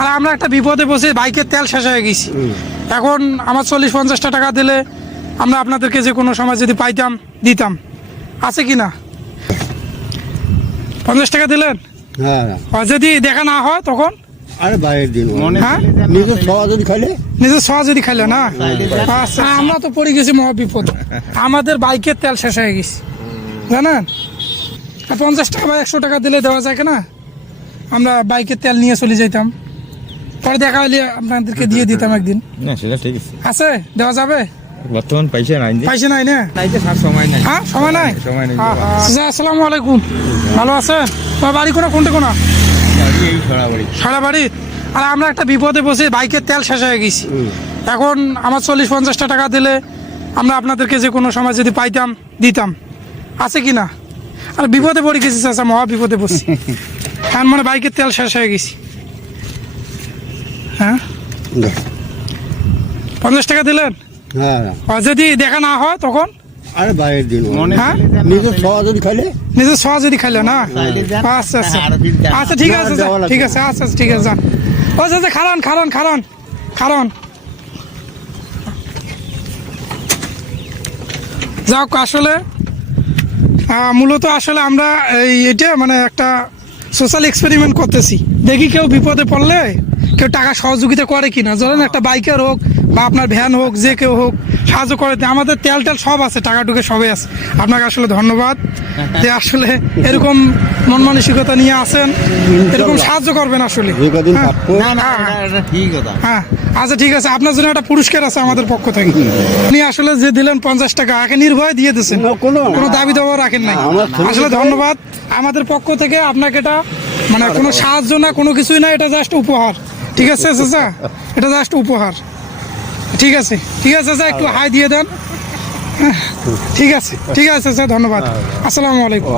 আর আমরা একটা বিপদে বসে বাইকের তেল শেষ হয়ে গেছি। এখন আমার 40-50 টাকা দিলে আমরা আপনাদেরকে যে কোনো সময় যদি পাইতাম দিতাম, আছে কি না? 50 টাকা দিলেন, আর যদি দেখা না হয় তখন আরে বাইরের দিন হ্যাঁ নিজের খাওয়া যদি খাইলে নিজের সহ যদি খাইলে না। আচ্ছা, আমরা তো পড়ে গেছি মহা বিপদ, আমাদের বাইকের তেল শেষ হয়ে গেছে জানেন। 50 টাকা বা 100 টাকা দিলে দেওয়া যায় না, আমরা বাইকের তেল নিয়ে চলে যেতাম, পরে দেখা হলে আপনাদেরকে দিয়ে দিতাম একদিন। না সেটা ঠিক আছে, আছে দেওয়া যাবে? বর্তমান পয়সা নাই, পয়সা নাই না, সময় নাই। হ্যাঁ সময় নাই। সময় নেই। আসসালামু আলাইকুম, ভালো আছেন? তোমার বাড়ি কোনটা কোনা? এই ছড়াবাড়ি। সারা বাড়ি। আর আমরা একটা বিপদে বসে বাইকের তেল শেষ হয়ে গেছি। এখন আমার 40-50 টাকা দিলে আমরা আপনাদেরকে যে কোনো সময় যদি পাইতাম দিতাম, আছে কি না? আর বিপদে পড়ে গেছি চাচা, মহা বিপদে বসছি। হ্যাঁ মানে বাইকের তেল শেষ হয়ে গেছি। হ্যাঁ 50 টাকা দিলেন, আর যদি দেখা না হয় তখন আরে বাইরের দিন হ্যাঁ নিজের খাওয়া যদি খাইলে নিজের সহ যদি খাইলে না। আচ্ছা আচ্ছা আচ্ছা ঠিক আছে ঠিক আছে, আচ্ছা আচ্ছা ঠিক আছে যান। ও চাচা খারান খারান খারান খারান। যাক, আসলে মূলত আসলে আমরা এটা মানে একটা সোশ্যাল এক্সপেরিমেন্ট করতেছি, দেখি কেউ বিপদে পড়লে কেউ টাকা সহযোগিতা করে কিনা। ধরেন একটা বাইকের হোক বা আপনার ভ্যান হোক, যে কেউ হোক সাহায্য করে। আমাদের তেল সব আছে, টাকা টুকে সবই আছে। আপনাকে আসলে ধন্যবাদ যে আসলে এরকম মন মানসিকতা নিয়ে আসেন, এরকম সাহায্য করবেন আসলে। হ্যাঁ আচ্ছা ঠিক আছে, আপনার জন্য একটা পুরস্কার আছে আমাদের পক্ষ থেকে। আপনি আসলে যে দিলেন 50 টাকা, একে নির্ভয়ে দিয়ে দিচ্ছেন, কোনো দাবি দাবা রাখেন নাই। আসলে ধন্যবাদ আমাদের পক্ষ থেকে আপনাকে। এটা মানে কোনো সাহায্য না, কোনো কিছুই না, এটা জাস্ট উপহার। ঠিক আছে চাচা, এটা জাস্ট উপহার। ঠিক আছে ঠিক আছে চাচা, একটু হাই দিয়ে দেন। ঠিক আছে ঠিক আছে চাচা, ধন্যবাদ। আসসালামু আলাইকুম।